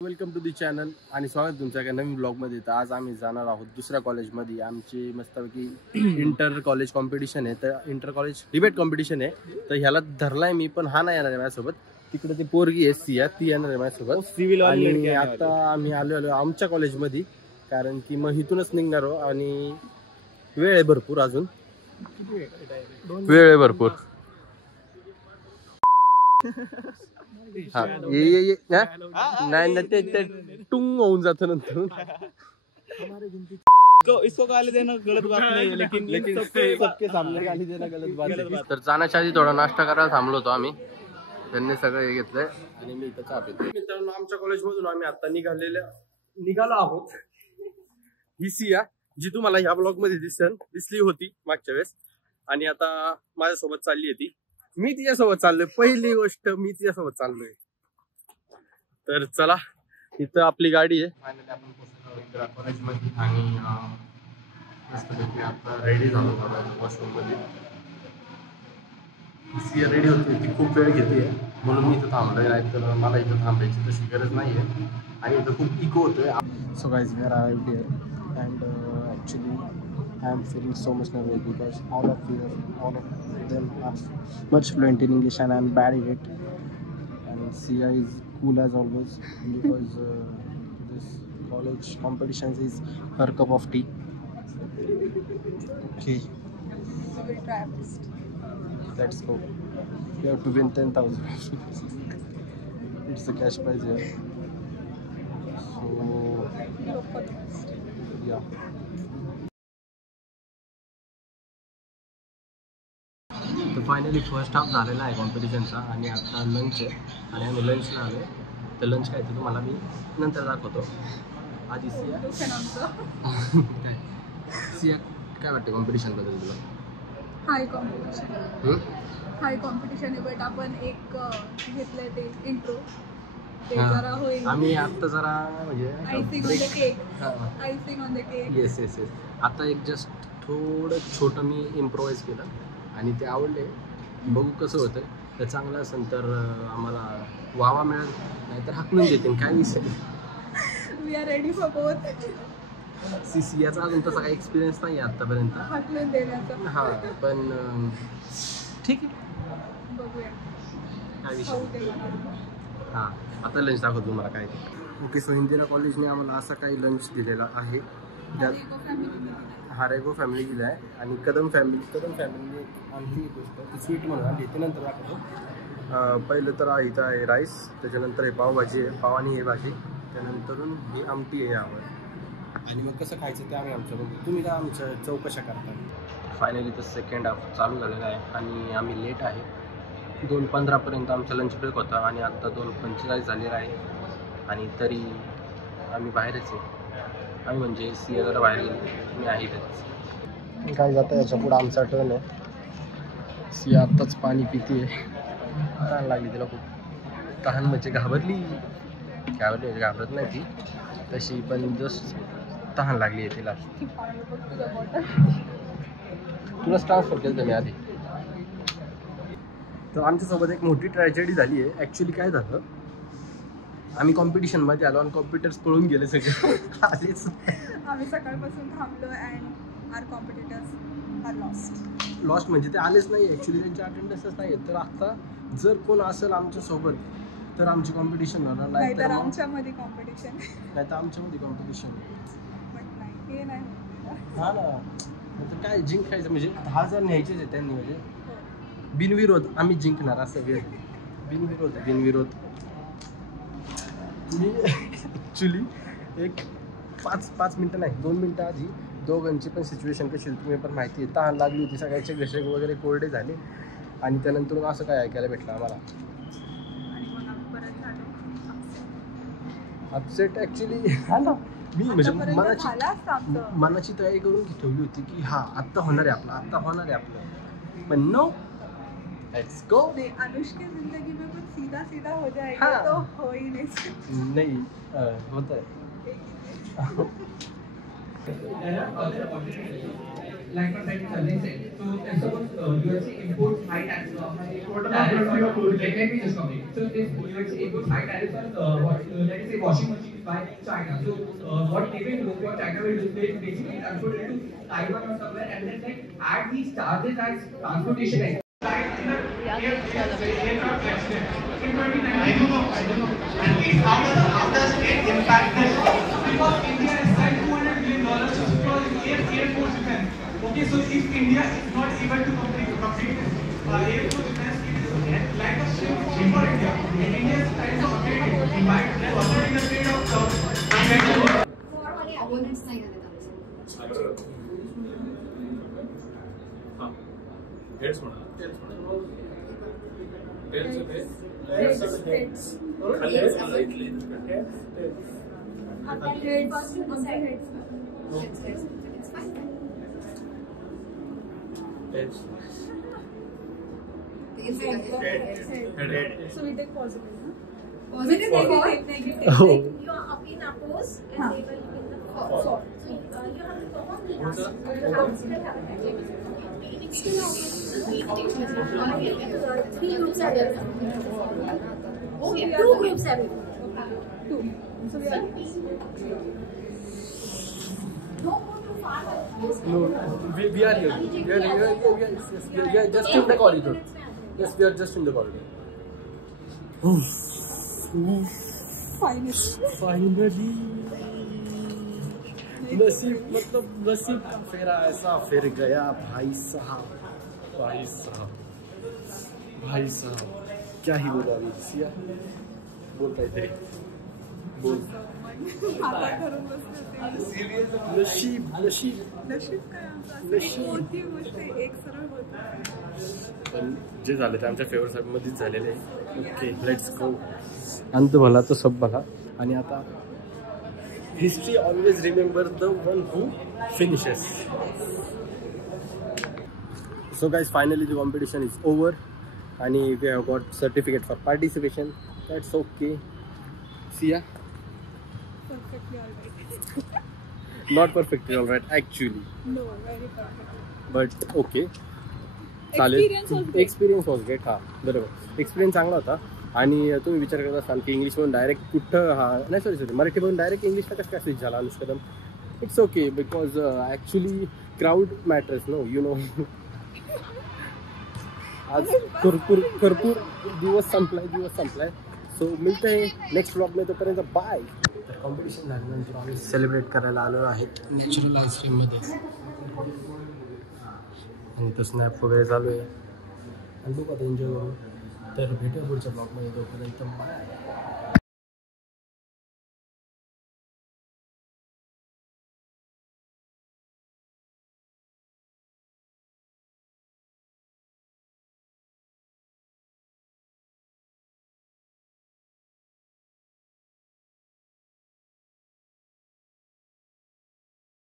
Welcome to the channel आणि स्वागत तुमच्या एका नवीन ब्लॉगमध्ये. तर आज आम्ही जाणार आहोत दुसऱ्या कॉलेजमध्ये. आमची मस्तपैकी इंटर कॉलेज कॉम्पिटिशन आहे. तर इंटर कॉलेज डिबेट कॉम्पिटिशन आहे. तर ह्याला धरलाय मी, पण हा नाही येणार आहे माझ्यासोबत. तिकडे ती पोरगी आहे सिया, ती येणार आहे माझ्यासोबत. आणि आता आम्ही आलो आमच्या कॉलेजमध्ये, कारण की मग इथूनच निघणार आणि वेळ आहे भरपूर. अजून वेळ आहे भरपूर. हा ये नाही ना, ते टुंग होऊन जातं नंतर. इसको गाली देना गलत बात नहीं है, लेकिन सबके सामने गाली देना गलत बात है. तर जाण्याच्या आधी थोडा नाश्ता करायला थांबलो होतो आम्ही. त्यांनी सगळं हे घेतलंय आणि मी इथं चहा पितोय. मित्रांनो, आमच्या कॉलेजमधून आम्ही आता निघालो आहोत. ही सिया, जी तुम्हाला ह्या ब्लॉग मध्ये दिसली होती मागच्या वेळेस, आणि आता माझ्यासोबत चालली आहे ती. मी तिच्यासोबत चाललोय. पहिली गोष्ट, मी तिच्यासोबत चाललोय. तर चला, इथं आपली गाडी आहे. फायनली आपण पोहोचलो कॉलेजमध्ये आणि मस्तपैकी आता रेडी झालो वॉशरूममध्ये. सिया रेडी होती, ती खूप वेळ घेते म्हणून मी इथं थांबलोय. नाही तर मला इथं थांबायची तशी गरज नाही आहे. आणि इथं खूप इको होतोय. So guys, we are arrived here and actually I am feeling so much nervous because all of them are much fluent in English and I am bad at it. And Sia is cool as always because this college competitions is her cup of tea. Okay. I will try best. Let's go. You have to win 10,000. It's the cash prize here. So Hope for the best. yeah. तर finally first half झालेला आहे कॉम्पिटिशनचा आणि आता lunch आहे आणि आम्ही लंचला आलो. तर लंच काय ते तुम्हाला मी नंतर दाखवतो. आधी सिया सिया काय वाटते कॉम्पिटिशनबद्दल तुला? हाय कॉम्पिटिशन आहे, बट आपण एक घेतलंय ते इंट्रो, ते जरा होईल. आम्ही आता जरा म्हणजे icing on the cake. Yes. आता एक जस्ट थोडं छोटं मी इम्प्रोवाइज केलं आणि ते आवडले. बघू कसं होतं. तर चांगलं असेल तर आम्हाला वावा मिळेल, नाहीतर हाकलून देतील. काय विषय. We are ready for both. सियाचा अजून तसा काही एक्सपिरियन्स नाही आहे आतापर्यंत हाकलून देण्याचा. हां, पण ठीक आहे, बघूया काय विषय. हां, आता लंच दाखवतो तुम्हाला काय ते. ओके, सो इंदिरा कॉलेजने आम्हाला असा काही लंच दिलेला आहे. हा रेगो फॅमिली दिला आहे आणि कदम फॅमिली आणखी एक गोष्ट ती स्वीट म्हणून आणली, ते नंतर दाखवतो. पहिलं तर इथं आहे राईस, त्याच्यानंतर हे पावभाजी आहे, पाव आणि हे भाजी, त्यानंतरून ही आमटी आहे यावर. आणि मग कसं खायचं ते आम्ही आमचं बघू. तुम्ही का आमच्या चौकशा करता. फायनली तर सेकंड हाफ चालू झालेला आहे आणि आम्ही लेट आहे. 2:15 आमचा लंच ब्रेक होता आणि आत्ता 2:45 झालेला आहे आणि तरी आम्ही बाहेरच आहे. आम्ही म्हणजे सिया जरा बाहेर गेली, मी आहे त्याच. काय जातं याच्या पुढं आमचा टर्न आहे. सिया आत्ताच पाणी पिते. तहान लागली तिला खूप. तहान म्हणजे घाबरली म्हणजे घाबरत नाही ती तशी, पण जस्ट तहान लागली आहे तिला. तुलाच ट्रान्सफर केलं मी आधी. तर आमच्यासोबत एक मोठी ट्रॅजेडी झाली आहे. ॲक्च्युली काय झालं, आम्ही कॉम्पिटिशनमध्ये आलो आणि कॉम्पिटिटर्स पळून गेले सगळे. आधीच आम्ही सकाळपासून थांबलो and our competitors are lost म्हणजे ते आलेच नाही. ॲक्च्युली त्यांचे अटेंडन्सच नाही आहेत. तर आता जर कोण असेल आमच्यासोबत तर आमची कॉम्पिटिशन होणार, नाही तर आमच्यामध्ये कॉम्पिटिशन. बट नाही, हे नाही. हां ना, तर काय जिंकायचं म्हणजे 10,000 न्यायचेच आहे त्यांनी. म्हणजे बिनविरोध आम्ही जिंकणार असं वेळ. बिनविरोध. मी ॲक्च्युली एक 5 मिनटं नाही 2 मिनटं आधी दोघांची पण सिच्युएशन कशी होती तुम्ही पण माहिती आहे. तहान लागली होती, सगळ्याचे घसे वगैरे कोरडे झाले आणि त्यानंतर असं काय ऐकायला भेटलं आम्हाला. Upset actually. हा ना, मी म्हणजे मनाची तयारी करून ठेवली होती की हां आत्ता होणार आहे आपलं, पण नो. Let's go. अनुष्का जिंदगी में कुछ सीधा हो जाएगा. तो हो ही नहीं होता है. like my friend Sanjay said, so if suppose USA imports high tariffs, let me just comment. So if USA imports high tariffs on let's say washing machines by China, so what they will do, what China will do, they basically transport it to Taiwan or somewhere and then like add these charges as transportation. I don't know. At least how does it impact this? Because India has spent $200 billion to secure Air Force defense. Okay, so if India is not able to complete this Air Force defense, it is like a shift for India. India is trying to upgrade it. Impact also in the trade of opponents नाही झाले heads म्हणा heads okay So we take positive, huh? Positive Negative. Oh. You are up in oppose and they will in the fall. So you have to go on the last. Three groups are there. Okay, 2 groups are there. 2. So we are. Don't go too far. No, we are here. We are just in the corridor. Yes, we are just in the corridor. Finally. नसीब मतलब नसीब का फेरा ऐसा फिर गया भाई साहब क्या ही बोला अभी सिया बोलता है तेरे बोल नशीब कोणती गोष्ट एक सरळ होते पण जे झाले ते आमच्या फेवर साहेब मध्येच झालेले आहे. Okay let's go. अंत भला तो सब भला. आणि आता history always remember the one who finishes. So guys, finally the competition is over and we have got certificate for participation. That's okay. Sia? perfectly alright. Not perfectly alright actually. No, very perfect. But okay. Experience was great. हा बरोबर. Experience चांगला होता. आणि तुम्ही विचार करत असाल की इंग्लिशमधून डायरेक्ट कुठं नाही सॉरी मराठीमधून डायरेक्ट इंग्लिशला कसं काय स्विच झाला Anushka Kadam. It's okay because actually crowd matters no you know. आज भरपूर दिवस संपलाय. सो मिळतं आहे नेक्स्ट ब्लॉग में. तोपर्यंत बाय. तर कॉम्पिटिशन झाल्यानंतर आम्ही सेलिब्रेट करायला आलो आहेत नॅचरल आईस्क्रीममध्ये. आणि तो स्नॅप वगैरे चालू आहे आणि बघू आता एन्जॉय करू. तर भेटूया पुढच्या ब्लॉगमध्ये. तोपर्यंत बाय.